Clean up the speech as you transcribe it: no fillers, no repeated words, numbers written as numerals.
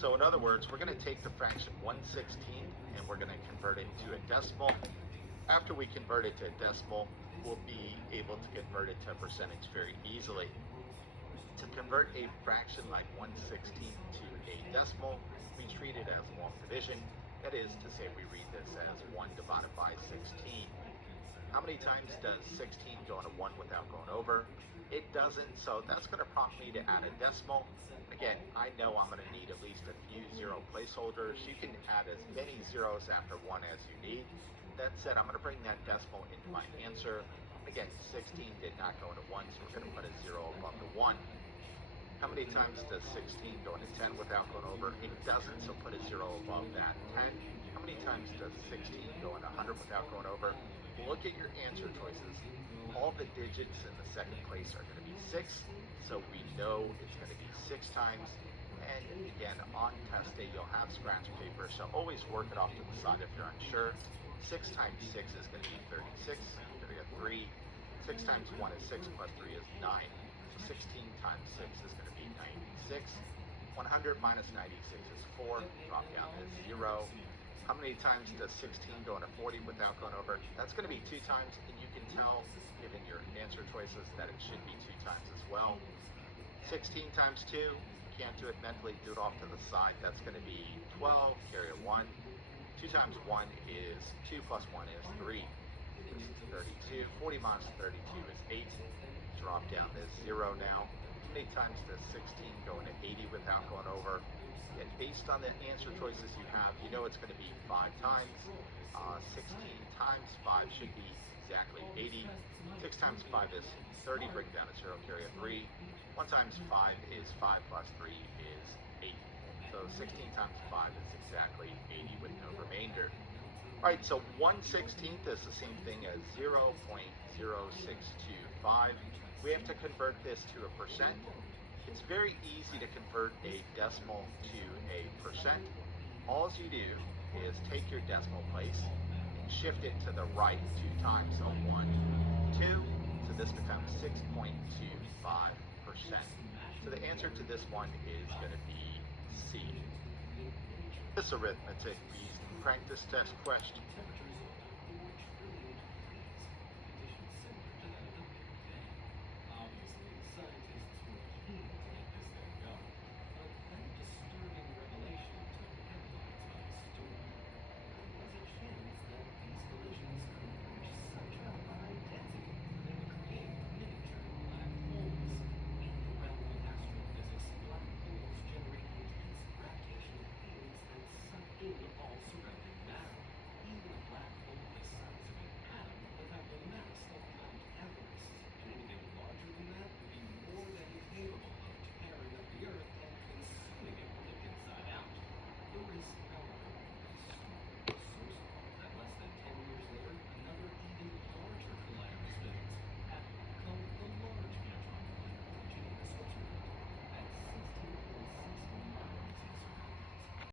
So in other words, we're going to take the fraction 1/16 and we're going to convert it to a decimal. After we convert it to a decimal, we'll be able to convert it to a percentage very easily. To convert a fraction like 1/16 to a decimal, we treat it as long division. That is to say, we read this as 1 divided by 16. How many times does 16 go into 1 without going over? It doesn't, so that's going to prompt me to add a decimal. Again, I know I'm going to need at least a few zero placeholders. You can add as many zeros after 1 as you need. That said, I'm going to bring that decimal into my answer. Again, 16 did not go into 1, so we're going to put a 0 above the 1. How many times does 16 go into 10 without going over? It doesn't, so put a 0 above that 10. How many times does 16 go into 100 without going over? Look at your answer choices. All the digits in the second place are going to be 6, so we know it's going to be 6 times. And again, on test day, you'll have scratch paper, so always work it off to the side if you're unsure. 6 times 6 is going to be 36. You're going to get 3. 6 times 1 is 6, plus 3 is 9. So 16 times 6 is going to be 96. 100 minus 96 is 4. Drop down to 0. How many times does 16 go into 40 without going over? That's going to be 2 times, and you can tell, given your answer choices, that it should be 2 times as well. 16 times 2, you can't do it mentally, do it off to the side. That's going to be 12, carry a 1. 2 times 1 is 2, plus 1 is 3. This is 32. 40 minus 32 is 8. Drop down to 0 now. How many times does 16 go into 80 without going over? And based on the answer choices you have, you know it's going to be 5 times. 16 times 5 should be exactly 80. 6 times 5 is 30. Bring down a 0, carry a 3. 1 times 5 is 5, plus 3 is 8. So 16 times 5 is exactly 80 with no remainder. All right, so 1/16 is the same thing as 0.0625. We have to convert this to a percent. It's very easy to convert a decimal to a percent. All you do is take your decimal place and shift it to the right 2 times. So 1, 2. So this becomes 6.25%. So the answer to this one is going to be C. This arithmetic reasoning practice test question.